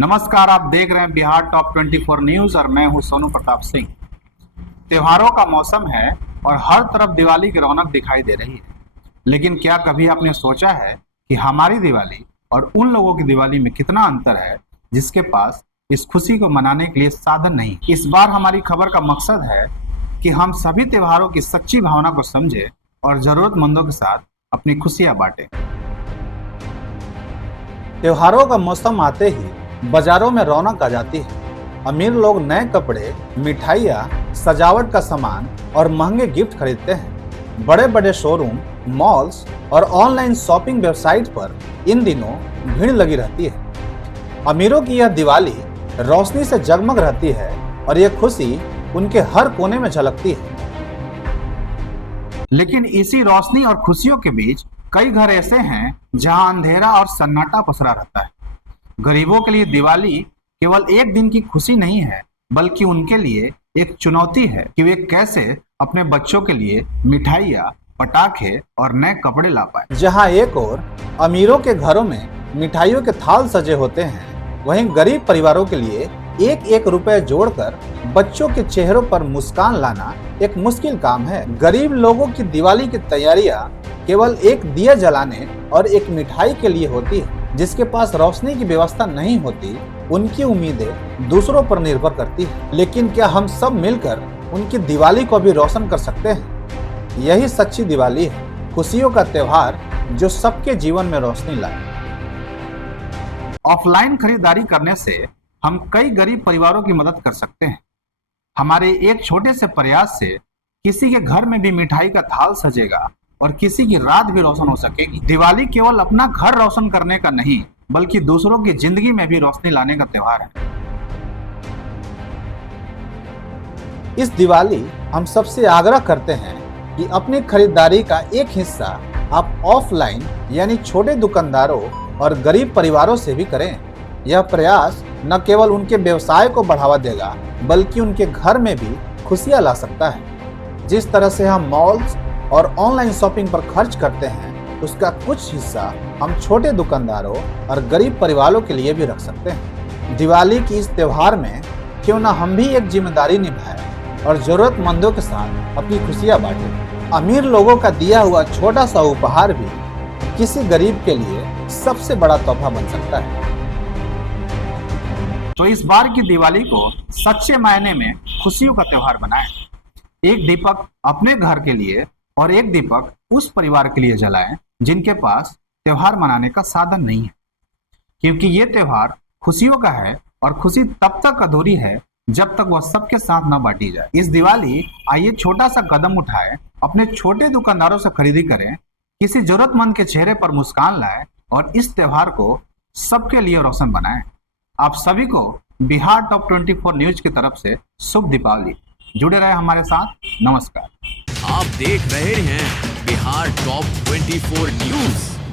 नमस्कार, आप देख रहे हैं बिहार टॉप 24 न्यूज और मैं हूं सोनू प्रताप सिंह। त्योहारों का मौसम है और हर तरफ दिवाली की रौनक दिखाई दे रही है। लेकिन क्या कभी आपने सोचा है कि हमारी दिवाली और उन लोगों की दिवाली में कितना अंतर है जिसके पास इस खुशी को मनाने के लिए साधन नहीं। इस बार हमारी खबर का मकसद है कि हम सभी त्योहारों की सच्ची भावना को समझें और जरूरतमंदों के साथ अपनी खुशियां बांटें। त्योहारों का मौसम आते ही बाजारों में रौनक आ जाती है। अमीर लोग नए कपड़े, मिठाइयाँ, सजावट का सामान और महंगे गिफ्ट खरीदते हैं। बड़े बड़े शोरूम, मॉल्स और ऑनलाइन शॉपिंग वेबसाइट पर इन दिनों भीड़ लगी रहती है। अमीरों की यह दिवाली रोशनी से जगमग रहती है और यह खुशी उनके हर कोने में झलकती है। लेकिन इसी रोशनी और खुशियों के बीच कई घर ऐसे हैं जहां अंधेरा और सन्नाटा पसरा रहता है। गरीबों के लिए दिवाली केवल एक दिन की खुशी नहीं है, बल्कि उनके लिए एक चुनौती है कि वे कैसे अपने बच्चों के लिए मिठाइयाँ, पटाखे और नए कपड़े ला पाए। जहां एक ओर अमीरों के घरों में मिठाइयों के थाल सजे होते हैं, वहीं गरीब परिवारों के लिए एक एक रुपए जोड़कर बच्चों के चेहरों पर मुस्कान लाना एक मुश्किल काम है। गरीब लोगों की दिवाली की तैयारियां केवल एक दिया जलाने और एक मिठाई के लिए होती है। जिसके पास रोशनी की व्यवस्था नहीं होती, उनकी उम्मीदें दूसरों पर निर्भर करती है। लेकिन क्या हम सब मिलकर उनकी दिवाली को भी रोशन कर सकते हैं? यही सच्ची दिवाली है, खुशियों का त्योहार जो सबके जीवन में रोशनी लाए। ऑफलाइन खरीदारी करने से हम कई गरीब परिवारों की मदद कर सकते हैं। हमारे एक छोटे से प्रयास से किसी के घर में भी मिठाई का थाल सजेगा और किसी की रात भी रोशन हो सकेगी। दिवाली केवल अपना घर रोशन करने का नहीं, बल्कि दूसरों की जिंदगी में भी रोशनी लाने का त्योहार है। इस दिवाली हम सबसे आग्रह करते हैं कि अपनी खरीदारी का एक हिस्सा आप ऑफलाइन यानी छोटे दुकानदारों और गरीब परिवारों से भी करें। यह प्रयास न केवल उनके व्यवसाय को बढ़ावा देगा, बल्कि उनके घर में भी खुशियां ला सकता है। जिस तरह से हम मॉल्स और ऑनलाइन शॉपिंग पर खर्च करते हैं, उसका कुछ हिस्सा हम छोटे दुकानदारों और गरीब परिवारों के लिए भी रख सकते हैं। दिवाली की इस त्योहार में क्यों ना हम भी एक जिम्मेदारी निभाएं और जरूरतमंदों के साथ अपनी खुशियां बांटें। अमीर लोगों का दिया हुआ छोटा सा उपहार भी किसी गरीब के लिए सबसे बड़ा तोहफा बन सकता है। तो इस बार की दिवाली को सच्चे मायने में खुशियों का त्योहार बनाएं। एक दीपक अपने घर के लिए और एक दीपक उस परिवार के लिए जलाएं जिनके पास त्योहार मनाने का साधन नहीं है। क्योंकि ये त्योहार खुशियों का है और खुशी तब तक अधूरी है जब तक वह सबके साथ न बांटी जाए। इस दिवाली आइए छोटा सा कदम उठाएं, अपने छोटे दुकानदारों से खरीदी करें, किसी जरूरतमंद के चेहरे पर मुस्कान लाएं और इस त्योहार को सबके लिए रोशन बनाएं। आप सभी को बिहार टॉप 24 न्यूज की तरफ से शुभ दीपावली। जुड़े रहे हमारे साथ। नमस्कार। आप देख रहे हैं बिहार टॉप 24 न्यूज।